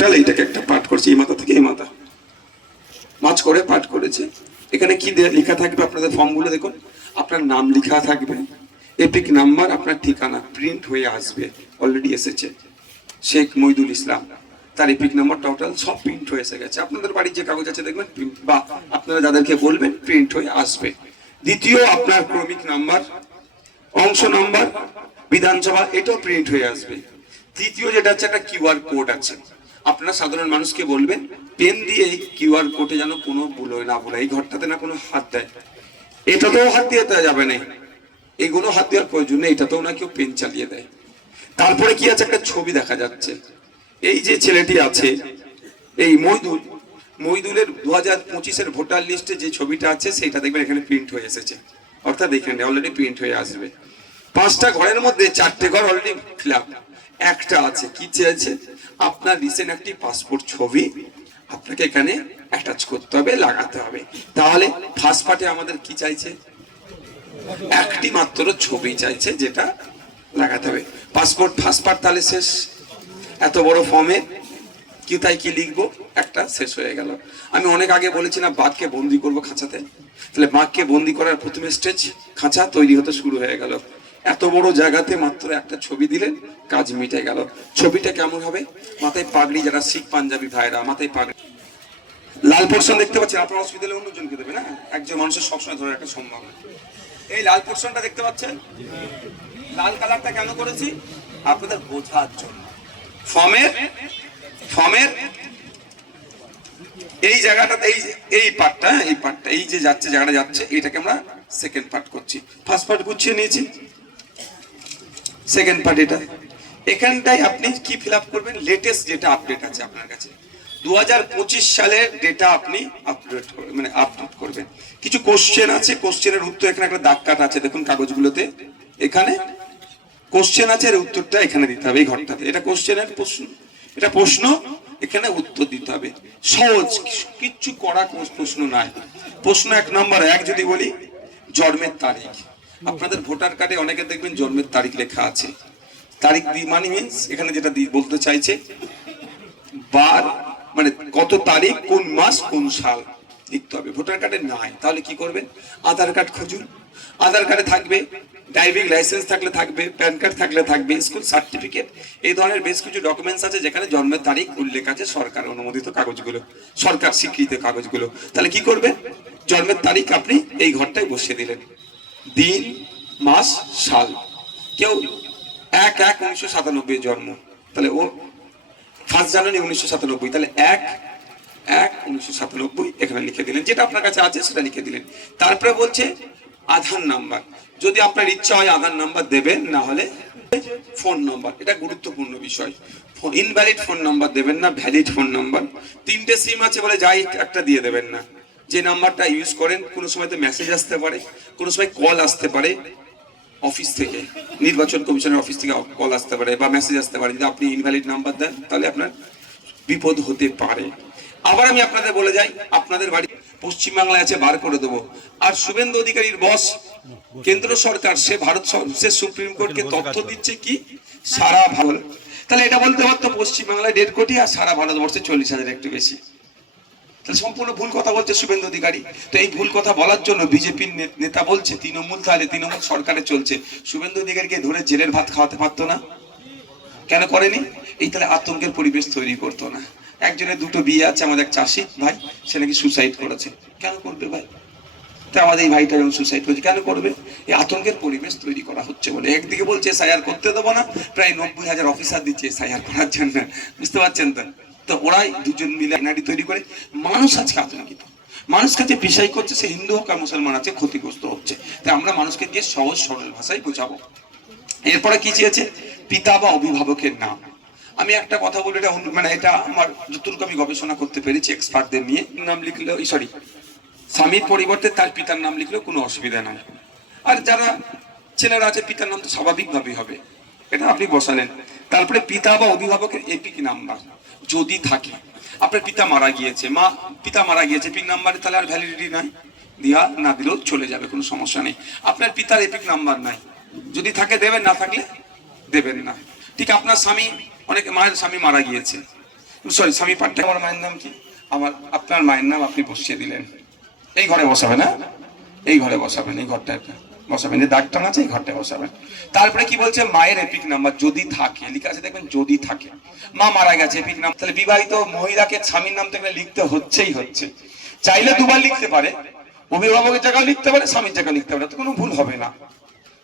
Total এইটাকে একটা পাঠ করছে, এই মাথা থেকে এই মাথা। মাছ করে, পাঠ করেছে। এখানে কি লেখা থাকবে আপনাদের ফর্মগুলো দেখুন। আপনার নাম লেখা থাকবে। এপিক নাম্বার আপনার ঠিকানা প্রিন্ট হয়ে আসবে অলরেডি এসেছে। শেখ মইদুল ইসলাম। তার এপিক নাম্বার টোটাল সব প্রিন্ট হয়ে এসে গেছে। আপনাদের বাড়ির যে কাগজ আছে দেখবেন বা আপনারা যাদেরকে বলবেন, প্রিন্ট হয়ে আসবে। দ্বিতীয় আপনার ক্রমিক নাম্বার, অংশ নাম্বার, বিধানসভা, এটাও প্রিন্ট হয়ে আসবে। তৃতীয় যেটা হচ্ছে একটা কিউআর কোড আছে। আপনারা সাধারণ মানুষকে বলবেন পেন দিয়ে কিউআর কোডে যেন কোনো ভুল হয় না ভুল এই ঘরটাতে না কোনো হাত দেয়। এটাতেও হাত দিয়ে দেওয়া যাবে না। এইগুলো হাত দেওয়ার প্রয়োজন নেই, এটাতেও না কেউ পেন চালিয়ে দেয়। তারপরে কি আছে? একটা ছবি দেখা যাচ্ছে। এই যে ছেলেটি আছে, এই মইদুল, মইদুলের দু হাজার পঁচিশের ভোটার লিস্টে যে ছবিটা আছে, সেটা দেখবেন এখানে প্রিন্ট হয়ে এসেছে। অর্থাৎ এখানে অলরেডি প্রিন্ট হয়ে আসবে। পাঁচটা ঘরের মধ্যে চারটে ঘর অলরেডি ফিল একটা আছে, কি চেয়েছে আপনার রিসেন্ট একটি পাসপোর্ট ছবি, আপনাকে এখানে অ্যাটাচ করতে হবে, লাগাতে হবে। তাহলে ফার্স্ট পার্টে আমাদের কি চাইছে? একটি মাত্র ছবি চাইছে যেটা লাগাতে হবে। পাসপোর্ট ফার্স্ট পার্ট তাহলে শেষ। এত বড় ফর্মে কি তাই কি লিখব? একটা শেষ হয়ে গেল। আমি অনেক আগে বলেছি না, বাঘকে বন্দি করব খাঁচাতে। তাহলে বাঘকে বন্দি করার প্রথমে স্টেজ খাঁচা তৈরি হতে শুরু হয়ে গেল। এত বড় জায়গাতে মাত্র একটা ছবি দিলেন কাজ মিটে গেল। ছবিটা কেমন হবে? মাথায় পাগড়ি যারা শিখ পাঞ্জাবি ভাইরা মাথায় পাগড়ি। লাল পোর্শন দেখতে পাচ্ছেন আপনার হলে অন্যজনকে দেবে না একজন মানুষের সবসময় ধরে একটা সম্ভব। এই লাল পোর্শনটা দেখতে পাচ্ছেন? লাল কালারটা কেন করেছি? আপনাদের বোঝার জন্য। ফর্মের ফর্মের এই জায়গাটাতে এই এই পার্টটা হ্যাঁ, এই পার্টটা এই যে যাচ্ছে জায়গাটা যাচ্ছে এটাকে আমরা সেকেন্ড পার্ট করছি। ফার্স্ট পার্ট গুছিয়ে নিয়েছি। সেকেন্ড পার্ট এটা। এখানটায় আপনি কি ফিল করবেন? লেটেস্ট যেটা আপডেট আছে আপনার কাছে। দু হাজার পঁচিশ সালের ডেটা আপনি আপডেট মানে আপডেট করবেন। কিছু কোশ্চেন আছে কোশ্চেনের উত্তর এখানে একটা দাগ কাটা আছে, দেখুন কাগজগুলোতে। এখানে কোশ্চেন আছে, এর উত্তরটা এখানে দিতে হবে এই ঘরটাতে। এটা কোশ্চেনের প্রশ্ন। এটা প্রশ্ন, এখানে উত্তর দিতে হবে। সহজ, কিচ্ছু করা প্রশ্ন নাই। প্রশ্ন এক নম্বর এক যদি বলি, জন্মের তারিখ। আপনাদের ভোটার কার্ডে অনেকে দেখবেন জন্মের তারিখ লেখা আছে। তারিখ দি মানে মিনস এখানে যেটা বলতে চাইছে, বার মানে কত তারিখ, কোন মাস, কোন সাল লিখতে হবে। ভোটার কার্ডে নাই। তাহলে কি করবেন? আধার কার্ড খুঁজুন। আধার কার্ডে থাকবে, ড্রাইভিং লাইসেন্স থাকলে থাকবে, প্যান কার্ড থাকলে থাকবে, স্কুল সার্টিফিকেট। এই ধরনের বেশ কিছু ডকুমেন্টস আছে যেখানে জন্মের তারিখ উল্লেখ আছে সরকার অনুমোদিত কাগজগুলো, সরকার স্বীকৃত কাগজগুলো। তাহলে কি করবে জন্মের তারিখ আপনি এই ঘরটায় বসিয়ে দিলেন। দিন, মাস, সাল। কেউ এক এক উনিশশো সাতানব্বই জন্ম। তাহলে ও ফার্স্ট জানুয়ারি উনিশশো সাতানব্বই, তাহলে এক এক উনিশশো সাতানব্বই এখানে লিখে দিলেন। যেটা আপনার কাছে আছে সেটা লিখে দিলেন। তারপরে বলছে আধার নাম্বার। যদি আপনার ইচ্ছা হয় আধার নাম্বার দেবেন, না হলে ফোন নাম্বার। এটা গুরুত্বপূর্ণ বিষয়। ইনভ্যালিড ফোন নাম্বার দেবেন না, ভ্যালিড ফোন নাম্বার। তিনটে সিম আছে বলে যাই একটা দিয়ে দেবেন না। যে নাম্বারটা ইউজ করেন কোনো সময় তো মেসেজ আসতে পারে কোনো সময় কল আসতে পারে অফিস থেকে নির্বাচন কমিশনের অফিস থেকে কল আসতে পারে বা মেসেজ আসতে পারে যদি আপনি ইনভ্যালিড নাম্বার দেন তাহলে আপনার বিপদ হতে পারে। আবার আমি আপনাদের বলে যাই আপনাদের বাড়ি পশ্চিমবাংলায় আছে বার করে দেবো। আর শুভেন্দু অধিকারীর বস কেন্দ্র সরকার সে ভারত সে সুপ্রিম কোর্টকে তথ্য দিচ্ছে কি? সারা ভারত তাহলে এটা বলতে পারতো পশ্চিমবাংলায় দেড় কোটি আর সারা ভারতবর্ষে চল্লিশ হাজার একটু বেশি। তাহলে সম্পূর্ণ ভুল কথা বলছে শুভেন্দু অধিকারী। তো এই ভুল কথা বলার জন্য বিজেপির নেতা বলছে, তৃণমূল তাহলে তৃণমূল সরকারে চলছে। শুভেন্দু অধিকারীকে ধরে জেলের ভাত খাওয়াতে পারতো না? কেন করেনি? এই তাহলে আতঙ্কের পরিবেশ তৈরি করতো না। একজনের দুটো বিয়ে আছে, আমাদের এক চাষি ভাই, সে নাকি সুসাইড করেছে। কেন করবে ভাই? তা আমাদের এই ভাইটা যখন সুসাইড করেছে, কেন করবে? এই আতঙ্কের পরিবেশ তৈরি করা হচ্ছে বলে। একদিকে বলছে এসআইআর করতে দেবো না, প্রায় নব্বই হাজার অফিসার দিচ্ছে এসআইআর করার জন্য। বুঝতে পারছেন তো? তো ওরাই দুজন মিলে আইনাডি তৈরি করে। মানুষ আজকে আতঙ্কিত। মানুষ কাছে বিষয় করছে, সে হিন্দু হোক আর মুসলমান আছে, ক্ষতিগ্রস্ত হচ্ছে। তাই আমরা মানুষকে দিয়ে সহজ, সরল ভাষায় বোঝাবো। এরপরে কি চেয়েছে? পিতা বা অভিভাবকের নাম। আমি একটা কথা বলি, এটা মানে এটা আমার যতটুকু আমি গবেষণা করতে পেরেছি এক্সপার্টদের নিয়ে, নাম লিখলেও সরি স্বামীর পরিবর্তে তার পিতার নাম লিখলেও কোনো অসুবিধা নাই। আর যারা ছেলেরা আছে, পিতার নাম তো স্বাভাবিকভাবেই হবে। এটা আপনি বসালেন। তারপরে পিতা বা অভিভাবকের এপিক নাম্বার। যদি থাকে। আপনার পিতা মারা গিয়েছে। মা, পিতা মারা গিয়েছে, পিক নাম্বারে তাহলে আর ভ্যালিডিটি নাই। দিয়া না দিলেও চলে যাবে, কোনো সমস্যা নেই। আপনার পিতার এপিক নাম্বার নাই। যদি থাকে দেবেন, না থাকলে দেবেন না। ঠিক আপনার স্বামী, অনেক মায়ের স্বামী মারা গিয়েছে। সরি স্বামী পাঠটা আমার মায়ের নাম কি? আমার আপনার মায়ের নাম আপনি বসিয়ে দিলেন। এই ঘরে বসাবে হ্যাঁ? এই ঘরে বসাবেন, এই ঘরটা বসাবেন যে দাগ টান আছে, এই ঘরটা বসাবেন। তারপরে কি বলছে? মায়ের এপিক নাম্বার যদি থাকে, লেখা আছে, দেখবেন যদি থাকে। মা মারা গেছে, এপিক নাম তাহলে বিবাহিত মহিলাকে স্বামীর নাম থেকে লিখতে হচ্ছেই হচ্ছে। চাইলে দুবার লিখতে পারে। অভিভাবকের জায়গায় লিখতে পারে, স্বামীর জায়গায় লিখতে পারে তো কোনো ভুল হবে না।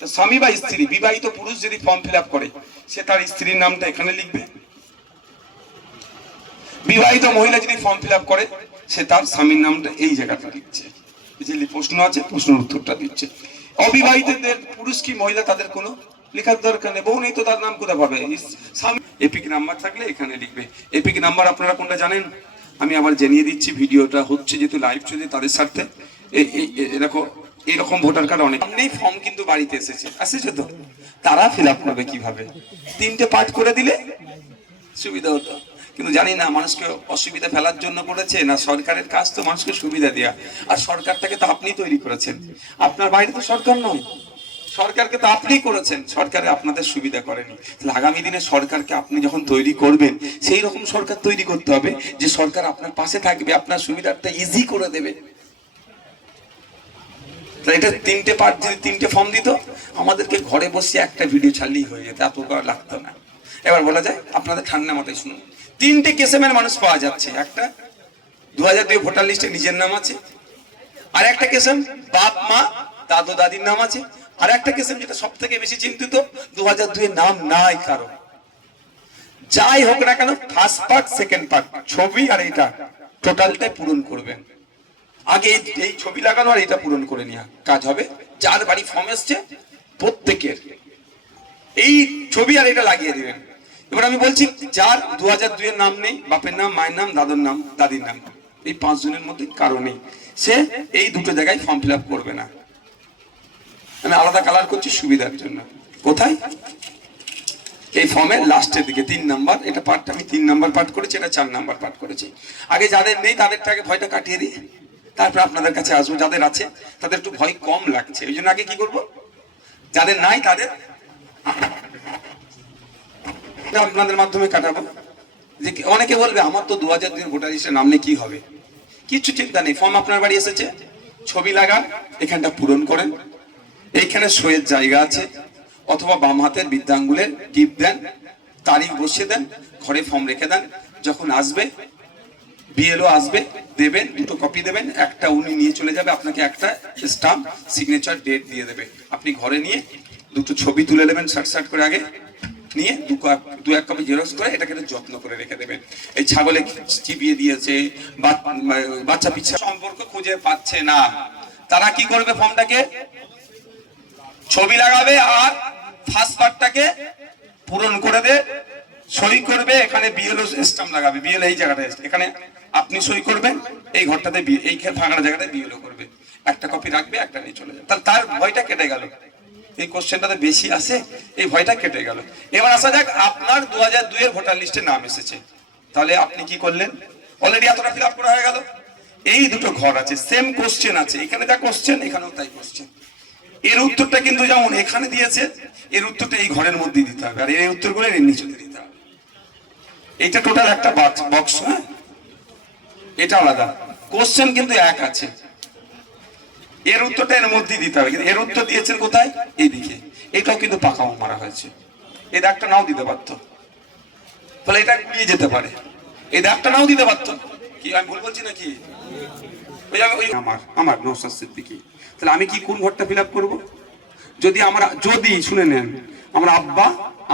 তো স্বামী বা স্ত্রী, বিবাহিত পুরুষ যদি ফর্ম ফিল করে, সে তার স্ত্রীর নামটা এখানে লিখবে। বিবাহিত মহিলা যদি ফর্ম ফিল করে, সে তার স্বামীর নামটা এই জায়গাটা লিখছে। যে প্রশ্ন আছে, প্রশ্নের উত্তরটা দিচ্ছে। অবিবাহিতদের পুরুষ কি মহিলা তাদের কোনো লেখার দরকার নেই? বউ নেই তো তার নাম কোথায় পাবে? এপিক নাম্বার থাকলে এখানে লিখবে। এপিক নাম্বার আপনারা কোনটা জানেন? আমি আবার জানিয়ে দিচ্ছি, ভিডিওটা হচ্ছে যেহেতু লাইভ চলছে তাদের স্বার্থে। এই- এরকম ভোটার কার্ড অনেক। সামনেই ফর্ম কিন্তু বাড়িতে এসেছে। আসেছে তো? তারা ফিল আপ করবে কীভাবে? তিনটে পাঠ করে দিলে সুবিধা হতো। কিন্তু জানি না, মানুষকে অসুবিধা ফেলার জন্য করেছে না সরকারের কাজ তো মানুষকে সুবিধা দেওয়া আর সরকারটাকে তো আপনি তৈরি করেছেন। আপনার বাইরে তো সরকার নয়। সরকারকে তো আপনি করেছেন। সরকারে আপনাদের সুবিধা করেনি। তাহলে আগামী দিনে সরকারকে আপনি যখন তৈরি করবেন, সেই রকম সরকার তৈরি করতে হবে যে সরকার আপনার পাশে থাকবে, আপনার সুবিধাটা ইজি করে দেবে। এটা তিনটে পার্ট যদি তিনটে ফর্ম দিত, আমাদেরকে ঘরে বসে একটা ভিডিও ছাড়লেই হয়ে যেত। এত লাগতো না। এবার বলা যায়, আপনাদের ঠান্ডা মাথায় শুনুন। তিনটে কেসেমের মানুষ পাওয়া যাচ্ছে। একটা দু হাজার দুই ভোটার লিস্টে নিজের নাম আছে। আর একটা কেসেম, বাপ, মা, দাদু, দাদির নাম আছে। আর একটা কেসেম যেটা সব থেকে বেশি চিন্তিত দু হাজার দুই নাম নাই কারও। যাই হোক না কেন ফার্স্ট পার্ট সেকেন্ড পার্ট ছবি আর এটা টোটালটাই পূরণ করবেন। আগে এই- ছবি লাগানো আর এটা পূরণ করে নেওয়া কাজ হবে। যার বাড়ি ফর্ম এসছে, প্রত্যেকের। এই ছবি আর এটা লাগিয়ে দিবেন। এবার আমি বলছি, যার দু হাজার দুইয়ের নাম নেই, বাপের নাম, মায়ের নাম, দাদুর নাম, দাদির নাম, এই পাঁচ জনের মধ্যে কারও নেই। সে এই দুটো জায়গায় ফর্ম ফিল করবে না। আমি আলাদা কালার করছি সুবিধার জন্য। কোথায়? এই ফর্মের লাস্টের দিকে, তিন নাম্বার এটা পার্টটা আমি তিন নাম্বার পার্ট করেছি, এটা চার নাম্বার পার্ট করেছি। আগে যাদের নেই, তাদেরটা আগে ভয়টা কাটিয়ে দিই। তারপর আপনাদের কাছে আসব, যাদের আছে, তাদের একটু ভয় কম লাগছে। ওই জন্য আগে কি করব? যাদের নাই, তাদের এটা আপনাদের মাধ্যমে কাটাবো। যে অনেকে বলবে, আমার তো দু হাজার দিন ভোটার লিস্টের নাম কি হবে? কিছু চিন্তা নেই। ফর্ম আপনার বাড়ি এসেছে, ছবি লাগান, এখানটা পূরণ করেন। এইখানে সইয়ের জায়গা আছে, অথবা বাম হাতের বৃদ্ধাঙ্গুলের টিপ দেন, তারিখ বসিয়ে দেন, ঘরে ফর্ম রেখে দেন। যখন আসবে বিএলও আসবে, দেবেন, দুটো কপি দেবেন, একটা উনি নিয়ে চলে যাবে, আপনাকে একটা স্টাম্প সিগনেচার ডেট দিয়ে দেবে। আপনি ঘরে নিয়ে দুটো ছবি তুলে নেবেন শার্ট শার্ট করে আগে। নিয়ে দু কা- দু এক কপি জেরক্স করে এটাকে যত্ন করে রেখে দেবেন। এই ছাগলে চিবিয়ে দিয়েছে বাচ্চা পিচ্ছা সম্পর্ক খুঁজে পাচ্ছে না। তারা কি করবে ফর্মটাকে? ছবি লাগাবে আর ফার্স্ট পার্টটাকে পূরণ করে দে, সই করবে, এখানে বিএলও স্টাম্প লাগাবে বিএল এই জায়গাটা এখানে আপনি সই করবেন, এই ঘরটাতে এই ফাঁকা জায়গাটায় বিএলও করবে। একটা কপি রাখবে, একটা নিয়ে চলে যাবে। তাহলে তার ভয়টা কেটে গেল। এই কোশ্চেনটাতে বেশি আসে এই ভয়টা কেটে গেল। এবার আসা যাক, আপনার দু হাজার দুইয়ের ভোটার লিস্টে নাম এসেছে। তাহলে আপনি কি করলেন? অলরেডি এতটা ফিল আপ করা হয়ে গেল। এই দুটো ঘর আছে সেম কোশ্চেন আছে। এখানে যা কোশ্চেন এখানেও তাই কোশ্চেন এর উত্তরটা কিন্তু যেমন এখানে দিয়েছে, এর উত্তরটা এই ঘরের মধ্যে দিতে হবে। আর এর উত্তরগুলো এর নিচেতে দিতে হবে। এটা টোটাল একটা বক্স হ্যাঁ? এটা আলাদা। কোশ্চেন কিন্তু এক আছে। এর উত্তরটা এর মধ্যেই দিতে হবে। কিন্তু এর উত্তর দিয়েছেন কোথায়? এইদিকে এটাও কিন্তু পাকাও মারা হয়েছে। এই দাগটা নাও দিতে পারতো। ফলে এটা নিয়ে যেতে পারে। এই দাগটা নাও দিতে পারতো। কি, আমি ভুল বলছি নাকি? আমার আমার নৌসাদ সিদ্দিকি। তাহলে আমি কি কোন ঘরটা ফিল আপ করব? যদি আমরা যদি, শুনে নেন, আমরা আব্বা,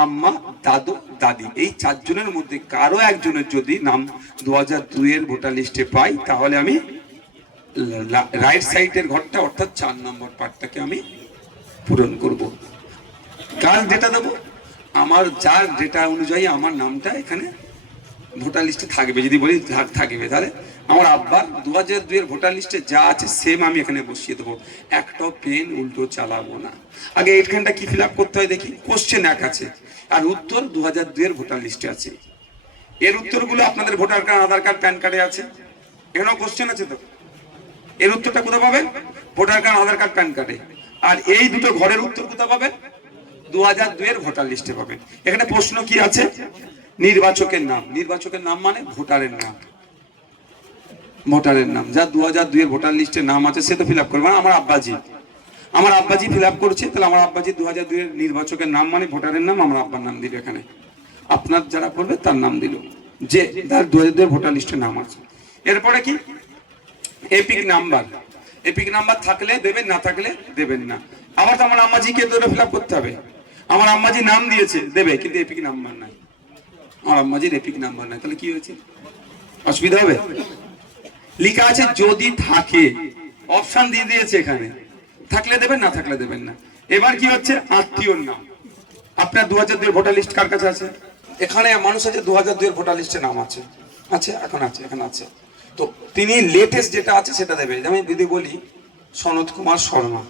আম্মা, দাদু, দাদি, এই চারজনের মধ্যে কারও একজনের যদি নাম দু হাজার দুইয়ের ভোটার লিস্টে পাই, তাহলে আমি রাইট সাইডের ঘরটা, অর্থাৎ চার নম্বর পার্টটাকে আমি পূরণ করব। কার ডেটা দেবো? আমার যার ডেটা অনুযায়ী আমার নামটা এখানে ভোটার লিস্টে থাকবে, যদি বলি থাক- থাকবে। তাহলে আমার আব্বার দু হাজার দুইয়ের ভোটার লিস্টে যা আছে সেম আমি এখানে বসিয়ে দেবো। একটাও পেন উল্টো চালাবো না। আগে এইখানটা কি ফিল করতে হয় দেখি? কোশ্চেন এক আছে, আর উত্তর দু হাজার দুইয়ের ভোটার লিস্টে আছে। এর উত্তরগুলো আপনাদের voter card Aadhaar card PAN কার্ডে আছে। এখানেও কোশ্চেন আছে তো? এর উত্তরটা কোথায় পাবেন? Voter card, Aadhaar card, PAN কার্ডে। আর এই দুটো ঘরের উত্তর কোথায় পাবেন? দু হাজার দুইয়ের ভোটার লিস্টে পাবেন। এখানে প্রশ্ন কি আছে? নির্বাচকের নাম। নির্বাচকের নাম মানে ভোটারের নাম। ভোটারের নাম। যা দু হাজার দুইয়ের ভোটার লিস্টে নাম আছে, সে তো ফিল আপ করবে। না আমার আব্বাজি। আমার আব্বাজি ফিল আপ করছে, তাহলে আমার আব্বাজি দু হাজার দুইয়ের নির্বাচকের নাম মানে ভোটারের নাম, আমার আব্বার নাম দিল এখানে। আপনার যারা করবে তার নাম দিল। যে তার দু হাজার দুইয়ের ভোটার লিস্টে নাম আছে। এরপরে কি? এপিক নাম্বার এপিক নাম্বার থাকলে দেবেন, না থাকলে দেবেন না। আবার তো আমার আম্মাজিকে ধরে ফিল করতে হবে। আমার আম্মাজি নাম দিয়েছে, দেবে, কিন্তু এপিক নাম্বার নাই। আমার আম্মাজির এপিক নাম্বার নাই। তাহলে কি হয়েছে? অসুবিধা হবে? লেখা আছে যদি থাকে। অপশন দিয়ে দিয়েছে এখানে। থাকলে দেবেন, না থাকলে দেবেন না। এবার কি হচ্ছে? আত্মীয়র নাম। আপনার দু হাজার দুই ভোটার লিস্ট কার কাছে আছে? এখানে মানুষ আছে দু হাজার দুই ভোটার লিস্টে নাম আছে। আছে, এখন আছে এখন আছে। তো তিনি লেটেস্ট যেটা আছে সেটা দেবে আমি যদি বলি সনদ কুমার শর্মা।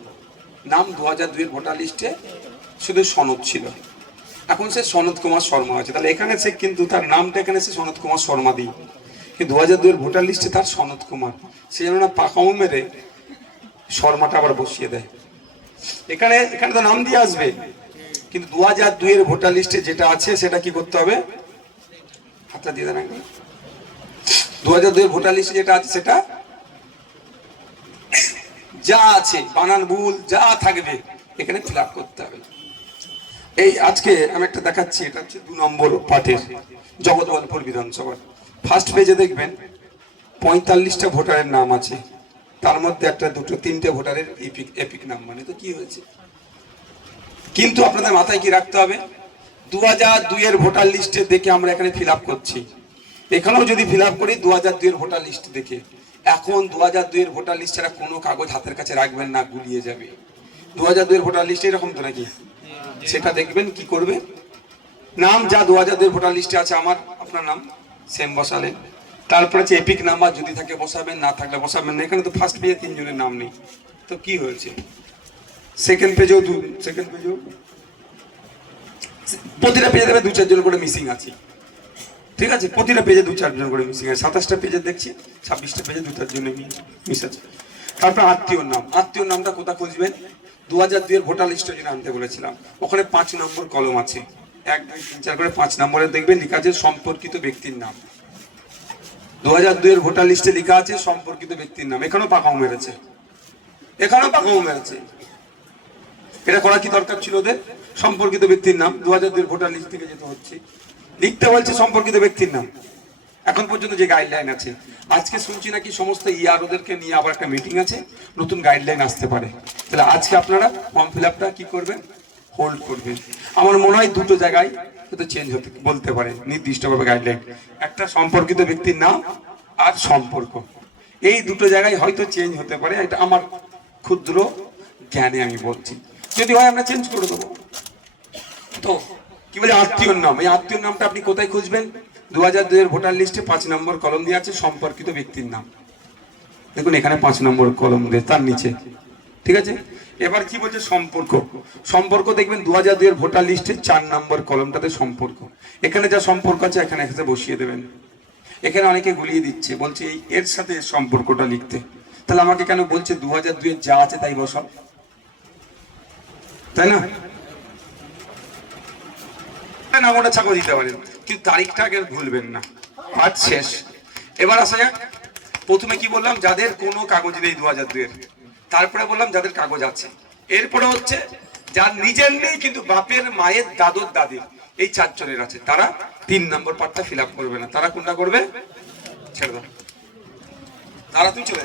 নাম দু হাজার দুইয়ের ভোটার লিস্টে শুধু সনদ ছিল। এখন সে সনদ কুমার শর্মা আছে। তাহলে এখানে সে কিন্তু তার নামটা এখানে সে সনদ কুমার শর্মা দিই। কিন্তু দু হাজার দুইয়ের ভোটার লিস্টে তার সনদ কুমার। সে যেন না পাকাও মেরে শর্মাটা আবার বসিয়ে দেয়। এখানে এখানে তো নাম দিয়ে আসবে। কিন্তু দু হাজার দুইয়ের ভোটার লিস্টে যেটা আছে সেটা কি করতে হবে? হাতটা দিয়ে দেন। দু হাজার দুইয়ের ভোটার লিস্টে যেটা আছে সেটা যা আছে, বানান ভুল, যা থাকবে, এখানে ফিল করতে হবে। এই আজকে আমি একটা দেখাচ্ছি, এটা হচ্ছে দু নম্বর পার্টের জগৎবলপুর বিধানসভার। ফার্স্ট পেজে দেখবেন, পঁয়তাল্লিশটা ভোটারের নাম আছে। তার মধ্যে একটা, দুটো, তিনটে ভোটারের এপিক এপিক নাম। মানে তো কি হয়েছে? কিন্তু আপনাদের মাথায় কি রাখতে হবে? দু হাজার দুইয়ের ভোটার লিস্টে দেখে আমরা এখানে ফিল করছি। এখানেও যদি ফিল আপ করি দু হাজার দুইয়ের ভোটার লিস্ট দেখে, এখন দু হাজার দুইয়ের ভোটার লিস্ট ছাড়া কোনো কাগজ হাতের কাছে রাখবেন না, গুলিয়ে যাবে। দু হাজার দুইয়ের ভোটার লিস্ট এরকম তো নাকি? সেটা দেখবেন, কি করবে? নাম যা দু হাজার দুই ভোটার লিস্টে আছে, আমার, আপনার নাম, সেম বসালেন তারপরে হচ্ছে এপিক নাম্বার যদি থাকে বসাবেন, না থাকলে বসাবেন না। এখানে তো ফার্স্ট পেজে তিনজনের নাম নেই। তো কি হয়েছে? সেকেন্ড পেজেও দু সেকেন্ড পেজেও প্রতিটা পেজে দেবে দু চারজন করে মিসিং আছে। ঠিক আছে, প্রতিটা পেজে দু চারজন করে মিসিং আছে সাতাশটা পেজে দেখছি, ছাব্বিশটা পেজে দু চারজন মিস আছে তারপর আত্মীয়র নাম। আত্মীয়র নামটা কোথা খুঁজবেন? দু হাজার দুইয়ের ভোটার লিস্টে যেটা আনতে বলেছিলাম। ওখানে পাঁচ নম্বর কলম আছে। এক, দুই, তিন, চার করে পাঁচ নম্বরে দেখবেন লেখা আছে সম্পর্কিত ব্যক্তির নাম। দু হাজার দুইয়ের ভোটার লিস্টে লেখা আছে সম্পর্কিত ব্যক্তির নাম। এখানেও পাকাও মেরেছে। এখানেও পাকাও মেরেছে। এটা করা কি দরকার ছিল ওদের? সম্পর্কিত ব্যক্তির নাম। দু হাজার দুই ভোটার লিস্ট থেকে যেতে হচ্ছে। লিখতে বলছে সম্পর্কিত ব্যক্তির নাম। এখন পর্যন্ত যে গাইডলাইন আছে। আজকে শুনছি নাকি সমস্ত ইয়ার ওদেরকে নিয়ে আবার একটা মিটিং আছে। নতুন গাইডলাইন আসতে পারে। তাহলে আজকে আপনারা ফর্ম ফিল আপটা কি করবেন? হোল্ড করবেন। আমার মনে হয় দুটো জায়গায় হয়তো চেঞ্জ হতে, বলতে পারে নির্দিষ্টভাবে গাইডলাইন একটা সম্পর্কিত ব্যক্তির নাম আর সম্পর্ক। এই দুটো জায়গায় হয়তো চেঞ্জ হতে পারে। এটা আমার ক্ষুদ্র জ্ঞানে আমি বলছি। যদি হয় আমরা চেঞ্জ করে দেবো। তো কি বলে আত্মীয়র নাম? এই আত্মীয়র নামটা আপনি কোথায় খুঁজবেন? দু হাজার ভোটার লিস্টে পাঁচ নম্বর কলম দিয়ে আছে, সম্পর্কিত ব্যক্তির নাম। দেখুন, এখানে পাঁচ নম্বর কলম দিয়ে, তার নিচে। ঠিক আছে? এবার কি বলছে সম্পর্ক? সম্পর্ক দেখবেন দু হাজার দুইয়ের ভোটার লিস্টে চার নম্বর কলমটাতে সম্পর্ক। এখানে যা সম্পর্ক আছে, এখানে এসে বসিয়ে দেবেন। এখানে অনেকে গুলিয়ে দিচ্ছে, বলছে, এই, এর সাথে সম্পর্কটা লিখতে। তাহলে আমাকে কেন বলছে দু হাজার যা আছে তাই বসাও? তাই না? নামটা ছাপা দিতে পারেন কিন্তু তারিখটা আগে ভুলবেন না। পাঠ শেষ। এবার আসা যাক। প্রথমে কি বললাম, যাদের কোনো কাগজ নেই দু হাজার দুয়ের তারপরে বললাম যাদের কাগজ আছে। এরপরে হচ্ছে, যার নিজের নেই কিন্তু বাপের, মায়ের, দাদুর দাদির এই চারজনের আছে। তারা তিন নম্বর পার্টটা ফিল করবে না। তারা কোনটা করবে? ছেড়ে দাও। তারা তুমি চলে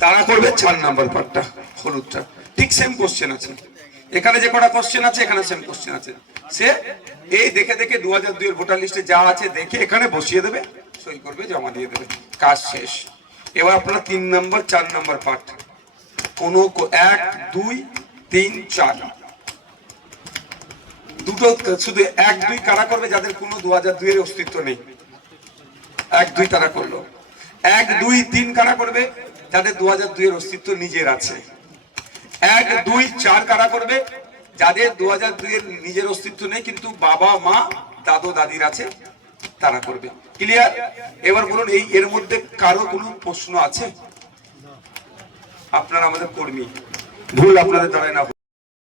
তারা করবে চার নাম্বার পার্টটা, হলুদটা। ঠিক সেম কোশ্চেন আছে। এখানে যে কটা কোশ্চেন আছে, এখানে সেম কোশ্চেন আছে। সে এই দেখে দেখে দু হাজার দুইয়ের ভোটার লিস্টে যা আছে দেখে এখানে বসিয়ে দেবে, সই করবে, জমা দিয়ে দেবে। কাজ শেষ। এবার আপনার তিন নম্বর, চার নম্বর পার্ট কোনো এক, দুই, তিন, চার। দুটো শুধু এক, দুই কারা করবে যাদের কোনো দু হাজার দুইয়ের অস্তিত্ব নেই? এক, দুই তারা করল। এক, দুই, তিন কারা করবে যাদের দু হাজার দুইয়ের অস্তিত্ব নিজের আছে? এক, দুই, চার কারা করবে যাদের দু হাজার নিজের অস্তিত্ব নেই, কিন্তু বাবা, মা, দাদু, দাদির আছে, তারা করবে। ক্লিয়ার এবার বলুন, এই এর মধ্যে কারও কোনো প্রশ্ন আছে? আপনারা আমাদের কর্মী। ভুল আপনাদের দ্বারাই না